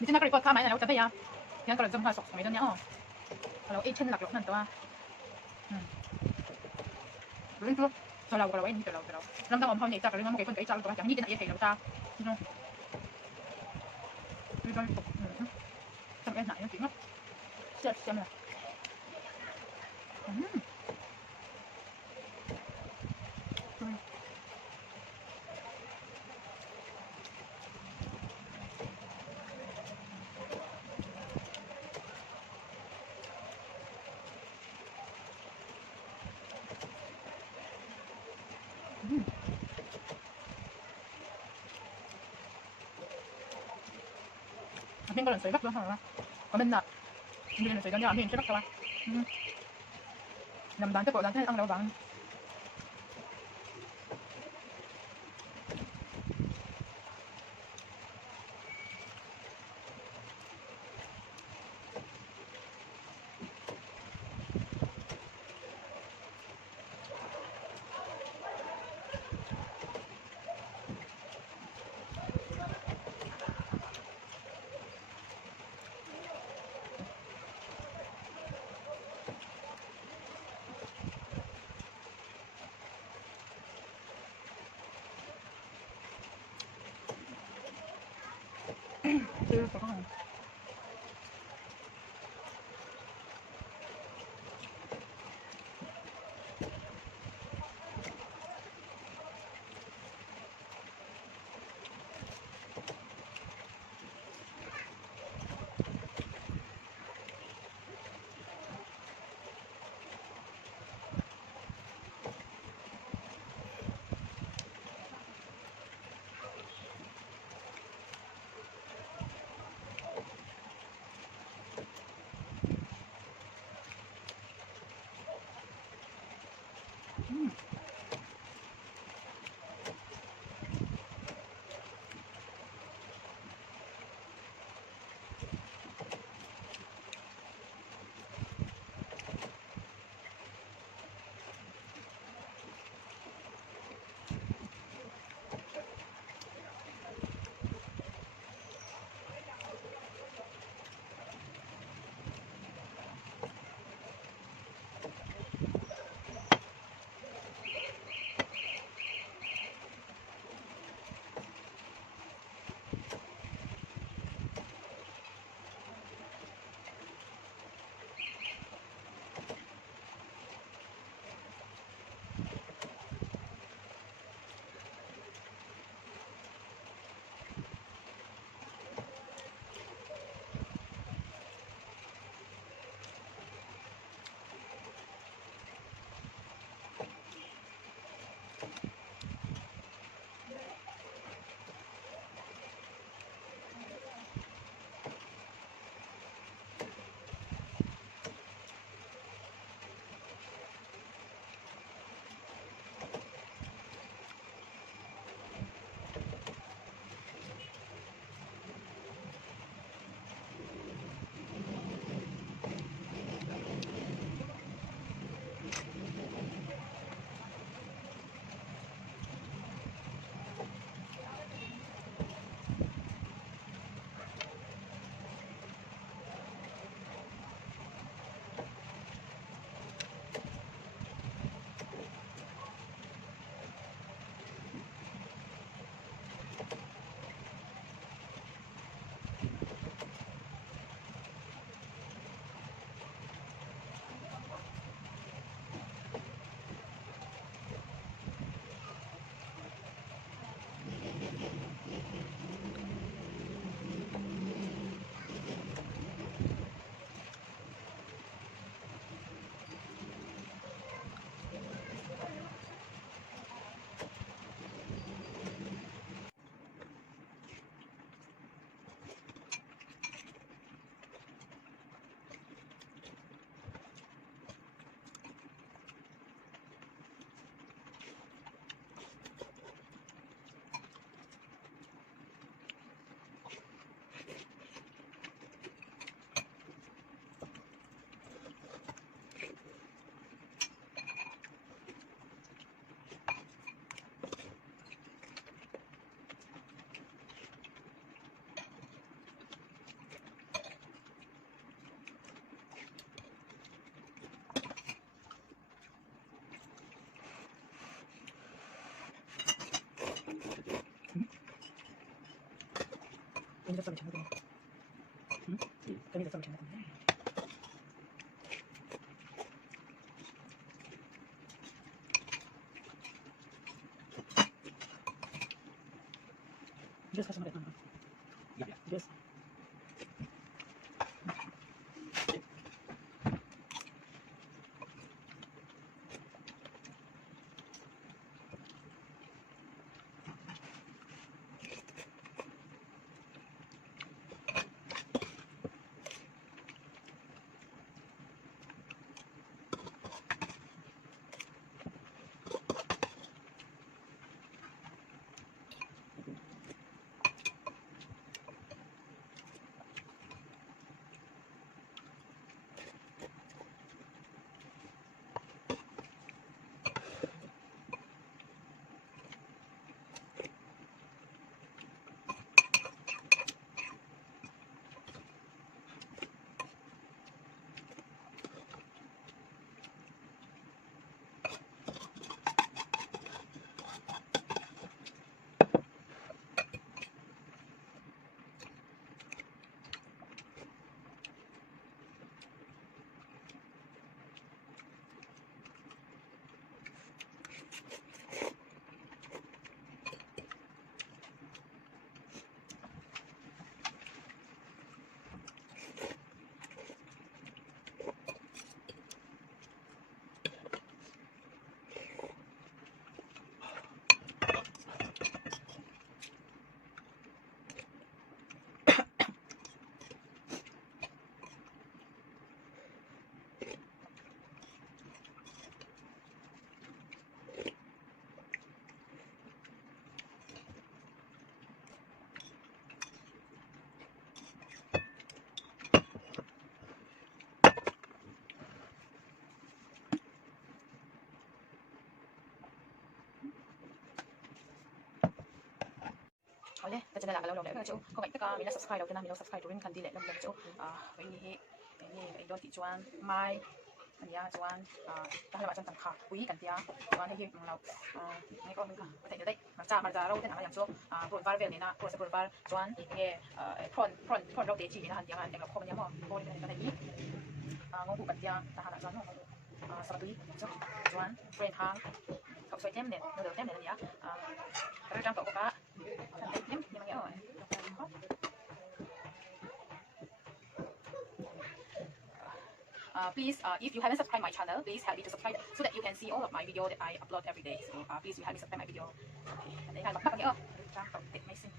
你知那個 report 卡買嚟，我準備啊，yan kalau jam masuk sama niya oh. Kalau 8,000 laki nan to ah. Rồi chứ. Kalau ini kalau. Lang tang om hon ni ta kalau mo kay pun kay ta to, yang ni din ay kay ta. No. Đi coi. Xong em lại nó chuyện á. Xem nè. Bên có lần sấy bắt luôn hả? Còn bên là bên lần sấy cho nhau bên sấy bắt các bạn. Nằm đàn cái bộ đàn thế ăn đâu bạn. Chưa có không? 跟着这么强的东西，跟着这么强的东西。你觉得它什么来看啊？你觉得？好咧，得陣你嗱個兩兩就各位得個，你 subscribe 到嘅啦，你 subscribe 到你看啲咧，咁就可以一多啲轉買，อันนี้จวนถ้าเราจะสั่งขาปุ๋ยกันเดียจวนให้ยืมเรานี่ก็ประเทศได้มันจะเราได้หนังอย่างชั่วปรุนฟ้าเวลนี่นะปรุนฟ้าจวนพรอนเราเตจีนี่นะหันเดียมันเด็กเราคอมันยังมองโบนี่กันนี้งงกูกันเดียแต่หาจวนงงกูสวัสดีจวนเฟรนทางเขาสวยเต็มเนี่ยเดี๋ยวเต็มเนี่ยเราจังต่อก็เต็มยังไงเอ่ยplease, if you haven't subscribed my channel, please help me to subscribe so that you can see all of my video that I upload every day. So please, you help me subscribe my video. Okay, and then bật cái trang tổng tiện máy sinh.